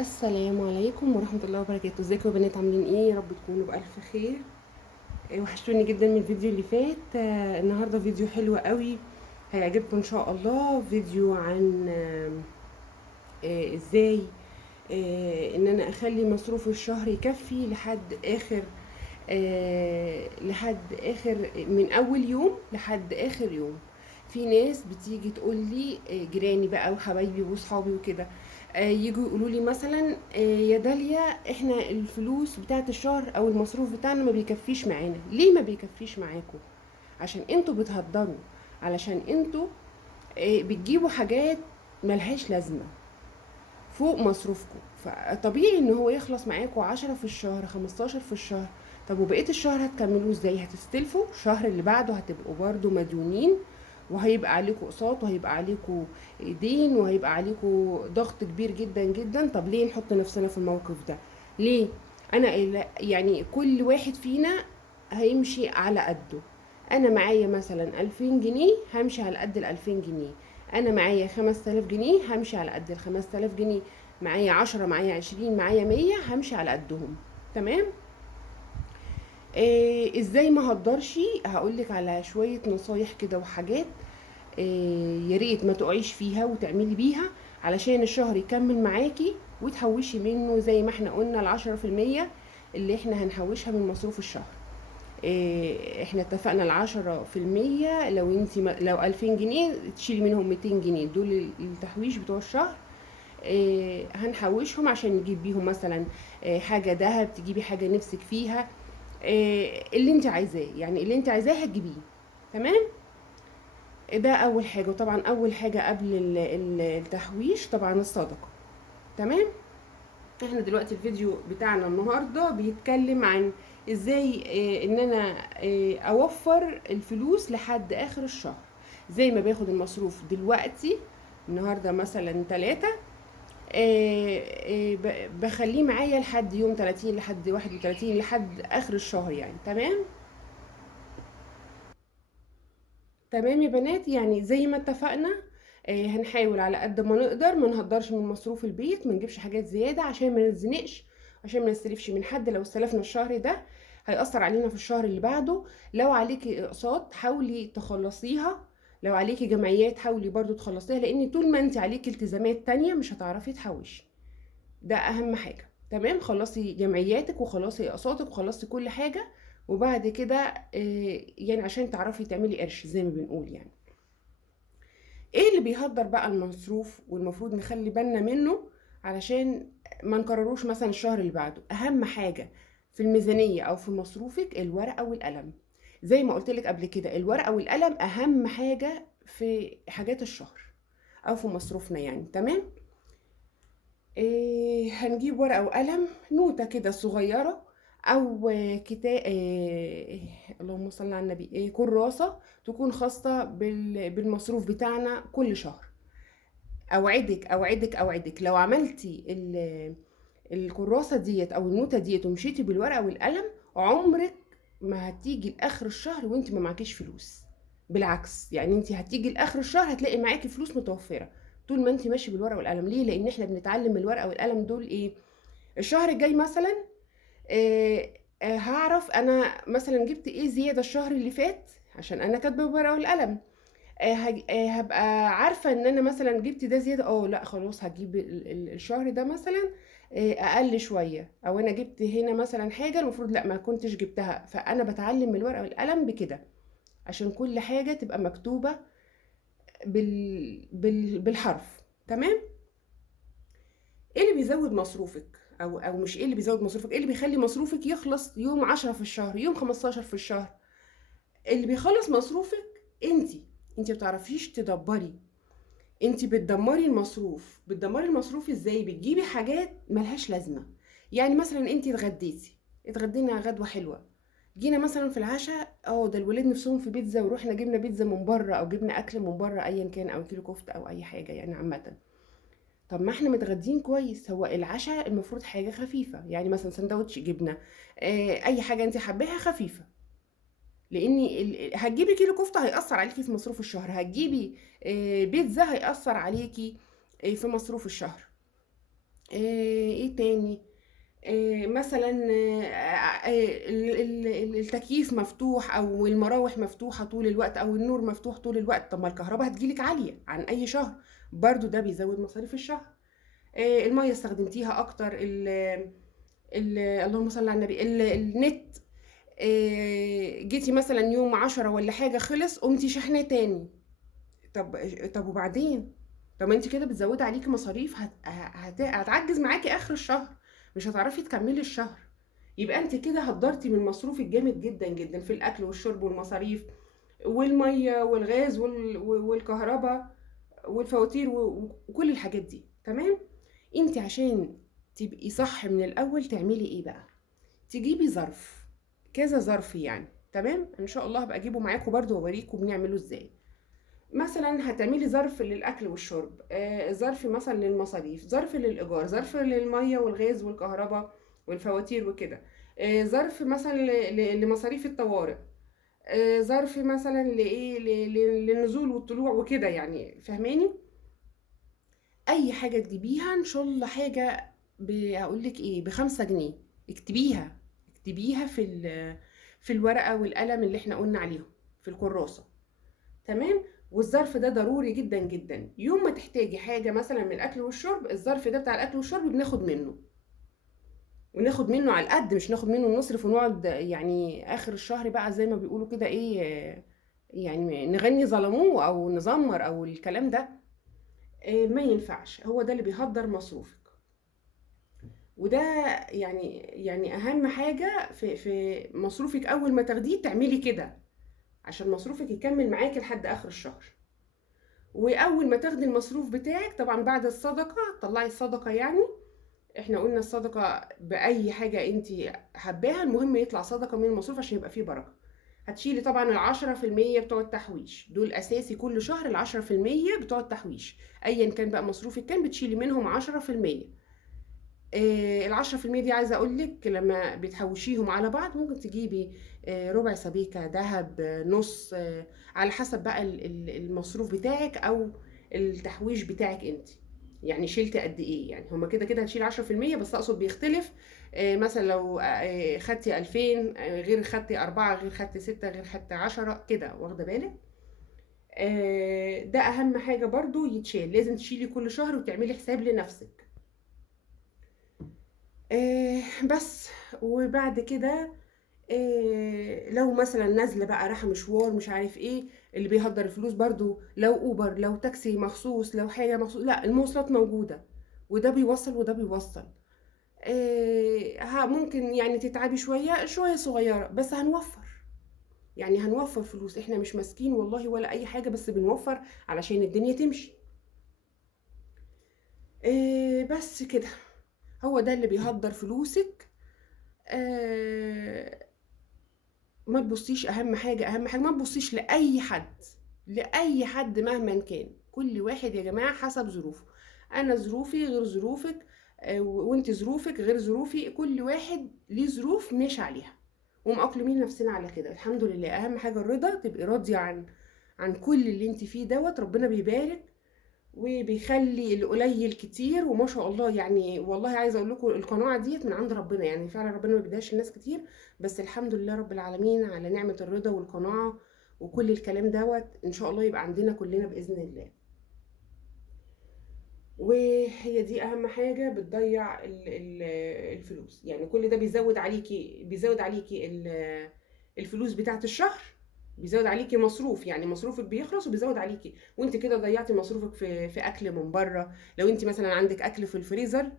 السلام عليكم ورحمة الله وبركاته. ازيكم يا بنات؟ عاملين ايه؟ يا رب تكونوا بألف خير. وحشتوني جدا من الفيديو اللي فات. النهاردة فيديو حلو قوي هيعجبكم ان شاء الله. فيديو عن ازاي ان انا اخلي مصروف الشهر يكفي لحد اخر، من اول يوم لحد اخر يوم. في ناس بتيجي تقول لي، جيراني بقى وحبايبي وصحابي وكده، يجوا يقولوا لي مثلا يا داليا، احنا الفلوس بتاعت الشهر او المصروف بتاعنا ما بيكفيش معانا. ليه ما بيكفيش معاكم؟ عشان انتوا بتهدروا، علشان انتوا بتجيبوا حاجات ملهاش لازمة فوق مصروفكم. فطبيعي ان هو يخلص معاكم 10 في الشهر، 15 في الشهر. طب وبقية الشهر هتكملوه ازاي؟ هتستلفوا الشهر اللي بعده، هتبقوا برضو مديونين، وهيبقى عليكم اقساط، وهيبقى عليكم دين، وهيبقى عليكم ضغط كبير جدا جدا. طب ليه نحط نفسنا في الموقف ده؟ ليه؟ يعني كل واحد فينا هيمشي على قده. انا معايا مثلا 2000 جنيه، همشي على قد ال2000 جنيه. انا معايا 5000 جنيه، همشي على قد ال5000 جنيه. معايا 10، معايا 20، معايا 100، همشي على قدهم. تمام. ازاي ما هقدرش؟ هقولك على شوية نصايح كده وحاجات، يا ريت ما تقعيش فيها وتعملي بيها علشان الشهر يكمل معاكي، وتحوشي منه زي ما احنا قلنا ال10% اللي احنا هنحوشها من مصروف الشهر. احنا اتفقنا ال10%. لو 2000 جنيه تشيلي منهم 200 جنيه، دول التحويش بتوع الشهر. هنحوشهم عشان نجيب بيهم مثلا حاجة دهب، تجيبي حاجة نفسك فيها، اللي انت عايزاه، يعني اللي انت عايزاه هتجيبيه. تمام. ده اول حاجة. وطبعا اول حاجة قبل التحويش طبعا الصدقة. تمام. احنا دلوقتي الفيديو بتاعنا النهاردة بيتكلم عن ازاي ان انا اوفر الفلوس لحد اخر الشهر. زي ما باخد المصروف دلوقتي، النهاردة مثلا 3، بخليه معايا لحد يوم 30، لحد 31، لحد اخر الشهر يعني. تمام. تمام يا بنات، يعني زي ما اتفقنا، هنحاول على قد ما نقدر ما نهدرش من مصروف البيت، ما نجيبش حاجات زيادة عشان ما نتزنقش، عشان ما نستلفش من حد. لو استلفنا الشهر ده هيأثر علينا في الشهر اللي بعده. لو عليكي اقساط حاولي تخلصيها، لو عليكي جمعيات حاولي برضو تخلصيها، لان طول ما انت عليكي التزامات تانية مش هتعرفي تحوشي. ده اهم حاجة. تمام. خلصي جمعياتك وخلصي اقساطك وخلصي كل حاجة، وبعد كده يعني عشان تعرفي تعملي قرش زي ما بنقول يعني. ايه اللي بيهدر بقى المصروف والمفروض نخلي بالنا منه علشان ما نكرروش مثلا الشهر اللي بعده؟ اهم حاجة في الميزانية او في مصروفك الورقة والقلم. زي ما قلت لك قبل كده، الورقة والقلم اهم حاجة في حاجات الشهر او في مصروفنا يعني. تمام. هنجيب ورقة وقلم، نوتة كده صغيرة، أو كتاب، اللهم صل على النبي، كراسة تكون خاصة بالمصروف بتاعنا كل شهر. أوعدك لو عملتي الكراسة ديت أو النوتة ديت ومشيتي بالورقة والقلم، عمرك ما هتيجي لآخر الشهر وانت ما معكيش فلوس. بالعكس، يعني انت هتيجي لآخر الشهر هتلاقي معاكي فلوس متوفرة طول ما انت ماشي بالورقة والقلم. ليه؟ لأن احنا بنتعلم من الورقة والقلم دول ايه؟ الشهر الجاي مثلا هعرف انا مثلا جبت ايه زيادة الشهر اللي فات عشان انا كاتبه بالورقة والقلم. هبقى عارفة ان انا مثلا جبت ده زيادة، لا خلاص هجيب الشهر ده مثلا اقل شوية. او انا جبت هنا مثلا حاجة المفروض لا ما كنتش جبتها. فانا بتعلم من الورقة والقلم بكده عشان كل حاجة تبقى مكتوبة بالحرف. تمام. ايه اللي بيزود مصروفك؟ او مش ايه اللي بيزود مصروفك، ايه اللي بيخلي مصروفك يخلص يوم 10 في الشهر، يوم 15 في الشهر؟ اللي بيخلص مصروفك انتي بتعرفيش تدبري. انتي بتدمري المصروف. بتدمري المصروف ازاي؟ بتجيبي حاجات ملهاش لازمة. يعني مثلا انتي اتغدينا غدوة حلوة، جينا مثلا في العشاء، ده الولاد نفسهم في بيتزا، ورحنا جبنا بيتزا من بره او جبنا اكل من بره ايا كان، او كيلو كفتة او اي حاجة يعني عامة. طب ما احنا متغدين كويس. هو العشاء المفروض حاجة خفيفة، يعني مثلا سندوتش جبنة، اي حاجة انت حباها خفيفة. لان هتجيبي كيلو كفتة هيأثر عليكي في مصروف الشهر، هتجيبي بيتزا هيأثر عليكي في مصروف الشهر. ايه تاني؟ مثلا التكييف مفتوح او المراوح مفتوحة طول الوقت او النور مفتوح طول الوقت، طب ما الكهرباء هتجيلك عالية عن اي شهر، برضو ده بيزود مصاريف الشهر. المية استخدمتيها اكتر، اللهم صل على النبي، النت، جيتي مثلا يوم 10 ولا حاجة خلص قمتي شحناه تاني. طب طب وبعدين؟ طب ما انت كده بتزودي عليكي مصاريف، هتعجز معاكي اخر الشهر، مش هتعرفي تكملي الشهر. يبقى انت كده هدرتي من مصروفك جامد جدا جدا في الاكل والشرب والمصاريف والميه والغاز والكهرباء والفواتير وكل الحاجات دي. تمام. انت عشان تبقي صح من الاول تعملي ايه بقى؟ تجيبي ظرف، كذا ظرف يعني. تمام، ان شاء الله هبقى اجيبه معاكم برضو واوريكم بنعمله ازاي. مثلا هتعملي ظرف للاكل والشرب، ظرف مثلا للمصاريف، ظرف للايجار، ظرف للميه والغاز والكهرباء والفواتير وكده، ظرف مثلا لمصاريف الطوارئ، ظرف مثلا لايه للنزول والطلوع وكده يعني، فاهماني؟ اي حاجه تجيبيها ان شاء الله حاجه، هقول لك ايه، ب5 جنيه، اكتبيها، اكتبيها في الورقه والقلم اللي احنا قلنا عليهم في الكراسه. تمام. والظرف ده ضروري جدا جدا، يوم ما تحتاجي حاجه مثلا من الاكل والشرب، الظرف ده بتاع الاكل والشرب بناخد منه، وناخد منه على القد، مش ناخد منه نصرف ونقعد يعني اخر الشهر بقى زي ما بيقولوا كده ايه، يعني نغني ظلموه او نزمر او الكلام ده. ما ينفعش، هو ده اللي بيهدر مصروفك. وده يعني اهم حاجه في مصروفك، اول ما تاخديه تعملي كده عشان مصروفك يكمل معاكي لحد اخر الشهر. واول ما تاخدي المصروف بتاعك طبعا بعد الصدقه، طلعي الصدقه يعني، احنا قلنا الصدقه باي حاجه انت حباها، المهم يطلع صدقه من المصروف عشان يبقى فيه بركه. هتشيلي طبعا ال10% بتوع التحويش، دول اساسي كل شهر، ال10% بتوع التحويش ايا كان بقى مصروفك كان بتشيلي منهم 10%. ال10% دي عايزه اقول لك لما بتحوشيهم على بعض ممكن تجيبي ربع سبيكه ذهب، نص، على حسب بقى المصروف بتاعك او التحويش بتاعك انت، يعني شلتي قد ايه. يعني هما كده كده هتشيل 10%، بس اقصد بيختلف. مثلا لو خدتي 2000 غير خدتي 4 غير خدتي 6 غير خدتي 10 كده، واخده بالك؟ ده اهم حاجه برضو يتشال، لازم تشيلي كل شهر وتعملي حساب لنفسك. بس. وبعد كده لو مثلا نازله بقى رايحه مشوار مش عارف ايه، اللي بيهدر الفلوس برضو لو اوبر لو تاكسي مخصوص لو حاجه مخصوص، لا المواصلات موجوده، وده بيوصل وده بيوصل. ممكن يعني تتعبي شويه شويه صغيره بس هنوفر، يعني هنوفر فلوس، احنا مش ماسكين والله ولا اي حاجه، بس بنوفر علشان الدنيا تمشي. بس كده، هو ده اللي بيهدر فلوسك. آه، ما تبصيش، اهم حاجه اهم حاجه ما تبصيش لاي حد، لاي حد مهما كان، كل واحد يا جماعه حسب ظروفه. انا ظروفي غير ظروفك، وانت ظروفك غير ظروفي، كل واحد ليه ظروف ماشي عليها، ومأقلمين نفسنا على كده الحمد لله. اهم حاجه الرضا، تبقي راضيه عن كل اللي انت فيه دوت، ربنا بيبارك وبيخلي القليل كتير، وما شاء الله يعني، والله عايزه اقول لكم القناعه ديت من عند ربنا، يعني فعلا ربنا ما بيديهاش الناس كتير، بس الحمد لله رب العالمين على نعمه الرضا والقناعه وكل الكلام دوت، ان شاء الله يبقى عندنا كلنا باذن الله. وهي دي اهم حاجه بتضيع الفلوس، يعني كل ده بيزود عليكي الفلوس بتاعت الشهر، بيزود عليكي مصروف، يعني مصروفك بيخلص وبيزود عليكي، وانت كده ضيعتي مصروفك في اكل من بره. لو انت مثلا عندك اكل في الفريزر،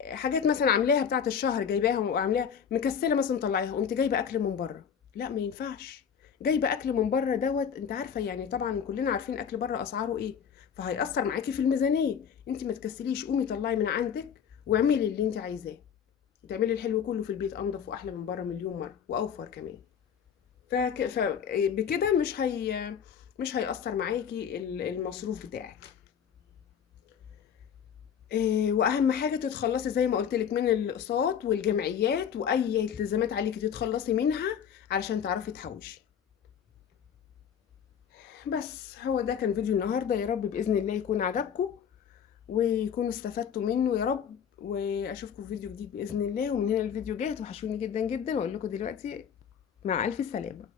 حاجات مثلا عاملاها بتاعت الشهر جايباها وعاملاها مكسله مثلا طلعيها، قمت جايبه اكل من بره، لا ما ينفعش. جايبه اكل من بره دوت، انت عارفه يعني طبعا كلنا عارفين اكل بره اسعاره ايه، فهيأثر معاكي في الميزانيه. انت ما تكسليش، قومي طلعي من عندك واعملي اللي انت عايزاه، تعملي الحلو كله في البيت انضف واحلى من بره مليون مره واوفر كمان. فبكده مش هيأثر معاكي المصروف بتاعك. واهم حاجه تتخلصي زي ما قلت لك من الاقساط والجمعيات واي التزامات عليكي تتخلصي منها علشان تعرفي تحوشي. بس هو ده كان فيديو النهارده، يا رب باذن الله يكون عجبكم ويكونوا استفدتوا منه يا رب. واشوفكم في فيديو جديد باذن الله. ومن هنا الفيديو جاي هتوحشوني جدا جدا، واقول لكم دلوقتي مع الف سلامه.